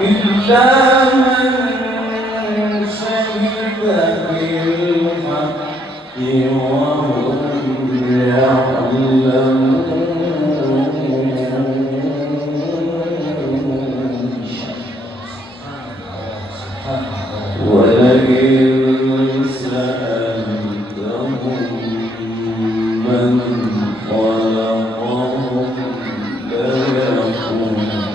إلا من شهد بالحق وهم يعلمون ولئن سألتهم من خلقهم ليقولن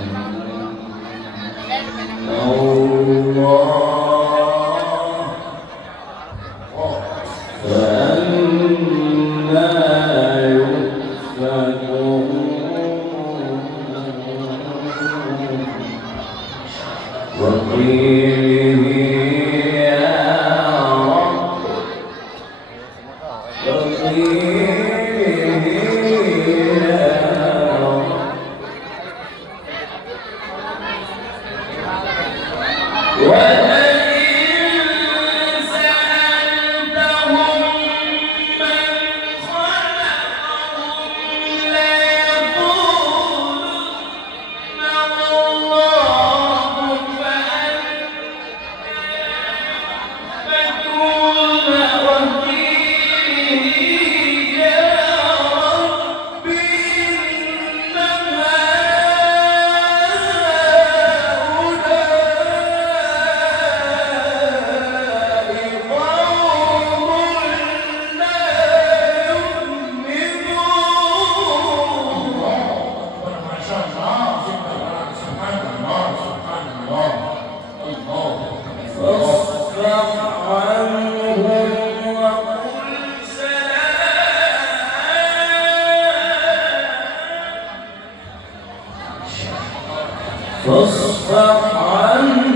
فاصفح عنهم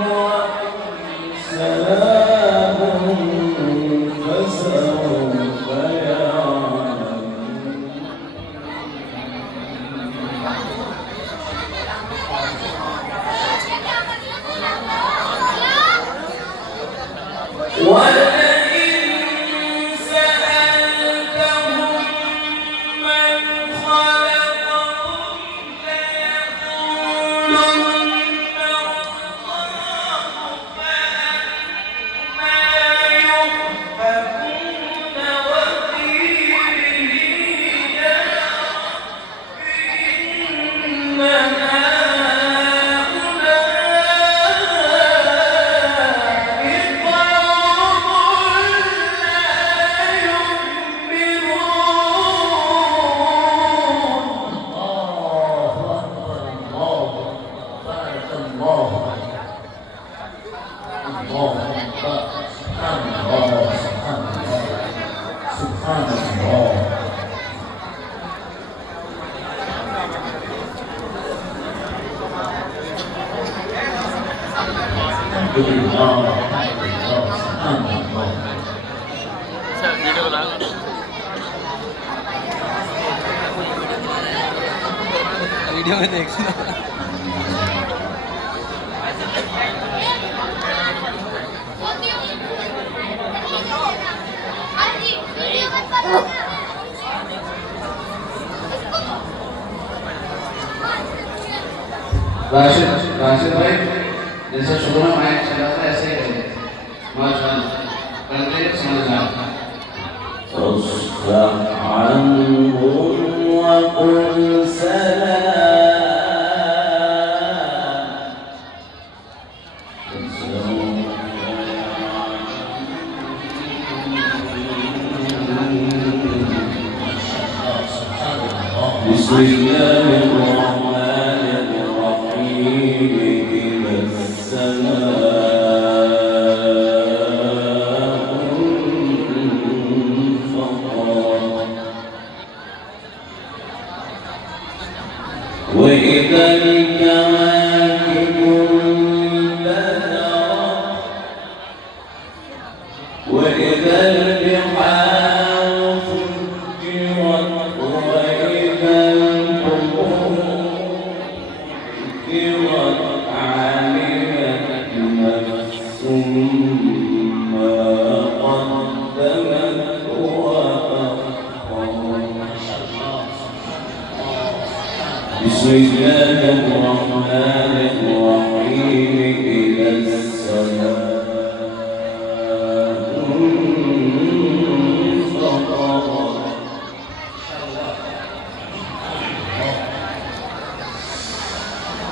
وقل سلام فسوف يعلمون वीडियो में देखना होती राशिद भाई जैसे शुरू में माइक चला था ऐसे ही करें माशाल्लाह कंटिन्यू समझना فاصفح عنهم وقل سلام بسم الله الرحمن الرحيم إذا السماء انفطرت وإذا الكواكب انتثرت وإذا البحار فجرت وإذا القبور بعثرت علمت نفس ما قدمت وأخرت بسم الله الرحمن الرحيم إذا السماء انفطرت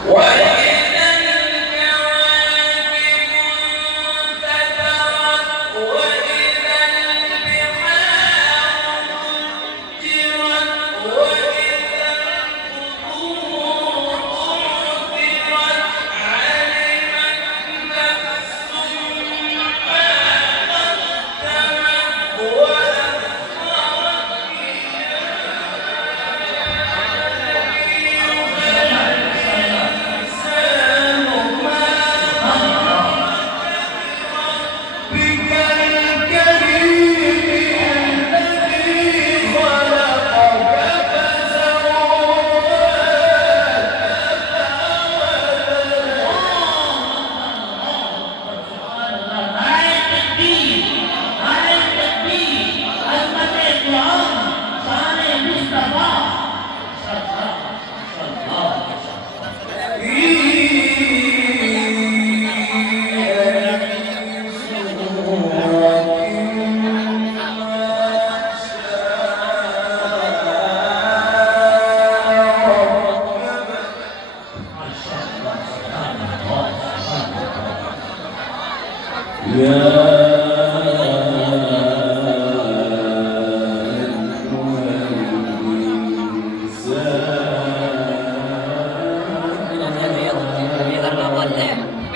وإذا الكواكب انتثرت وإذا البحار فجرت وإذا القبور بعثرت علمت نفس ما قدمت وأخرت بك الكريم الذي خلقك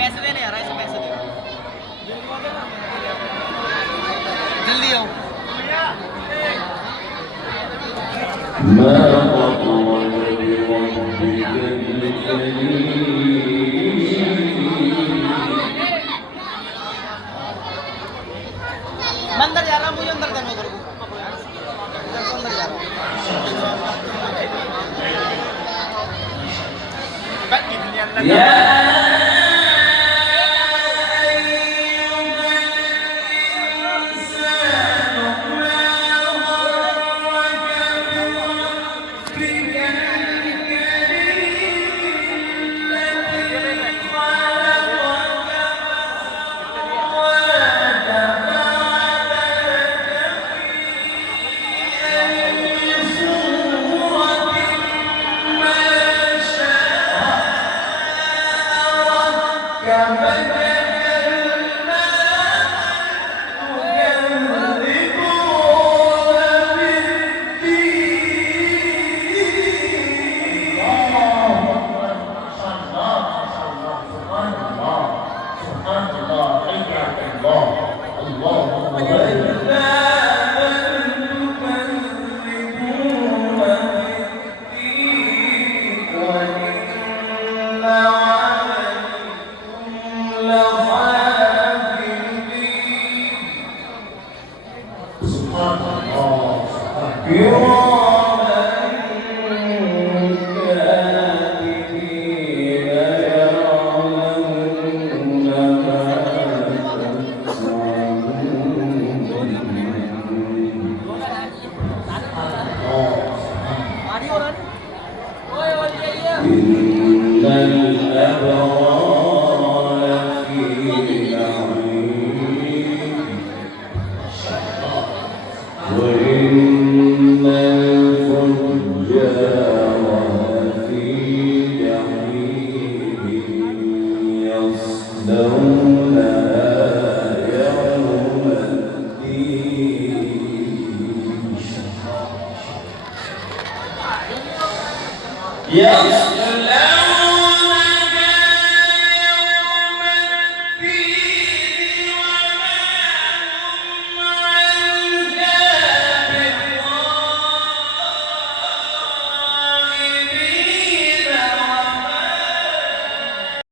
पैसे देने यार ऐसे पैसे दे जल्दी आओ ما غرك بربك الكريم मैं अंदर जा रहा हूँ मुझे अंदर जाना उधर को अंदर जा रहा हूँ يا الأبرار لفي نعيم وإن الفجار لفي جحيم يصلونها يوم الدين